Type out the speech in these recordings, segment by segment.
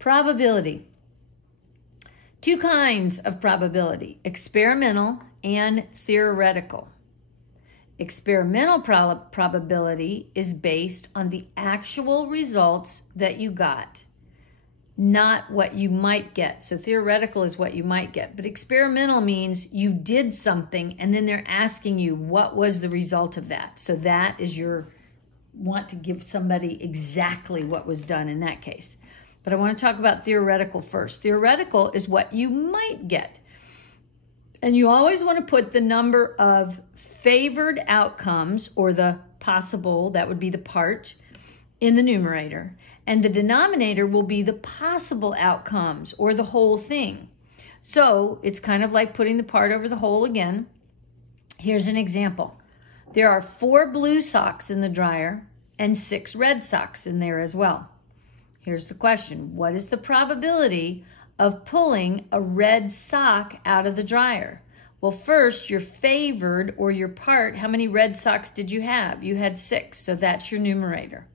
Probability. Two kinds of probability, experimental and theoretical. Experimental probability is based on the actual results that you got, not what you might get. So theoretical is what you might get, but experimental means you did something and then they're asking you what was the result of that. So that is your want to give somebody exactly what was done in that case. But I want to talk about theoretical first. Theoretical is what you might get. And you always want to put the number of favored outcomes, or the possible, that would be the part, in the numerator. And the denominator will be the possible outcomes, or the whole thing. So it's kind of like putting the part over the whole again. Here's an example. There are 4 blue socks in the dryer and 6 red socks in there as well. Here's the question. What is the probability of pulling a red sock out of the dryer? Well, first, your favored, or your part, how many red socks did you have? You had 6, so that's your numerator.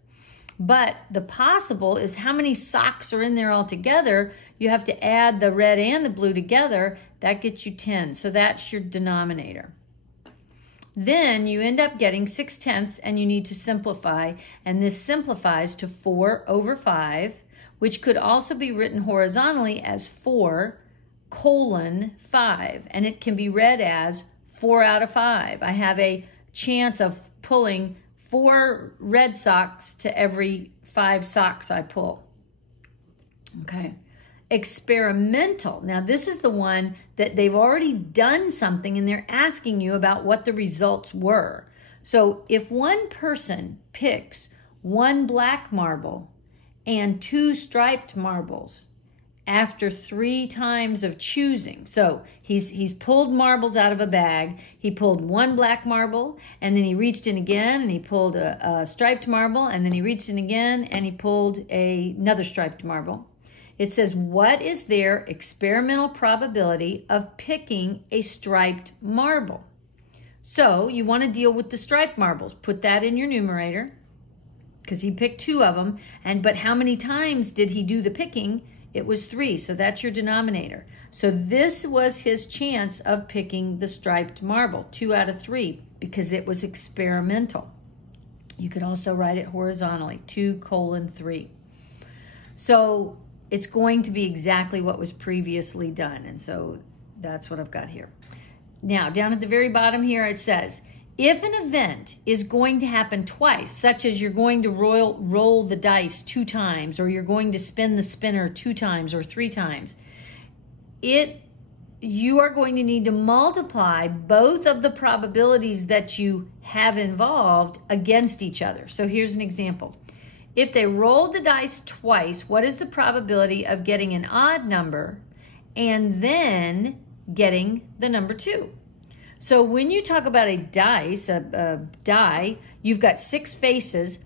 But the possible is how many socks are in there altogether. You have to add the red and the blue together. That gets you 10, so that's your denominator. Then you end up getting 6/10, and you need to simplify, and this simplifies to 4 over 5, which could also be written horizontally as 4:5, and it can be read as 4 out of 5. I have a chance of pulling 4 red socks to every 5 socks I pull. Okay. Experimental. Now, this is the one that they've already done something and they're asking you about what the results were. So if one person picks 1 black marble and 2 striped marbles after 3 times of choosing, so he's pulled marbles out of a bag, he pulled 1 black marble, and then he reached in again and he pulled a striped marble, and then he reached in again and he pulled another striped marble. It says, what is their experimental probability of picking a striped marble? So you want to deal with the striped marbles. Put that in your numerator because he picked 2 of them. But how many times did he do the picking? It was 3, so that's your denominator. So this was his chance of picking the striped marble, 2 out of 3, because it was experimental. You could also write it horizontally, 2:3. So it's going to be exactly what was previously done. And so that's what I've got here. Now, down at the very bottom here, it says, if an event is going to happen twice, such as you're going to roll the dice 2 times, or you're going to spin the spinner 2 times or 3 times, you are going to need to multiply both of the probabilities that you have involved against each other. So here's an example. If they rolled the dice twice, what is the probability of getting an odd number and then getting the number 2? So when you talk about a dice, a die, you've got 6 faces.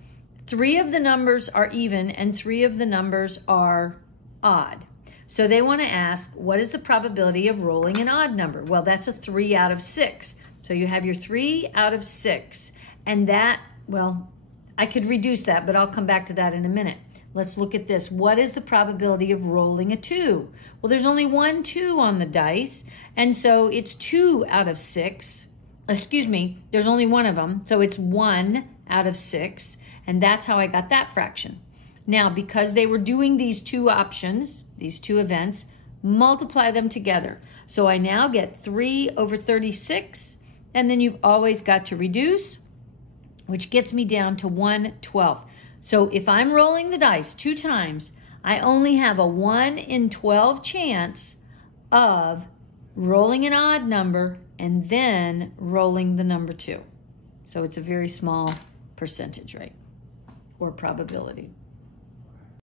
3 of the numbers are even and 3 of the numbers are odd. So they want to ask, what is the probability of rolling an odd number? Well, that's a 3 out of 6. So you have your 3 out of 6. And that, well, I could reduce that, but I'll come back to that in a minute. Let's look at this. What is the probability of rolling a 2? Well, there's only 1 2 on the dice, and so it's 2 out of 6. Excuse me, there's only 1 of them, so it's 1 out of 6, and that's how I got that fraction. Now, because they were doing these 2 options, these 2 events, multiply them together. So I now get 3 over 36, and then you've always got to reduce, which gets me down to 1/12. So if I'm rolling the dice 2 times, I only have a 1 in 12 chance of rolling an odd number and then rolling the number 2. So it's a very small percentage rate or probability.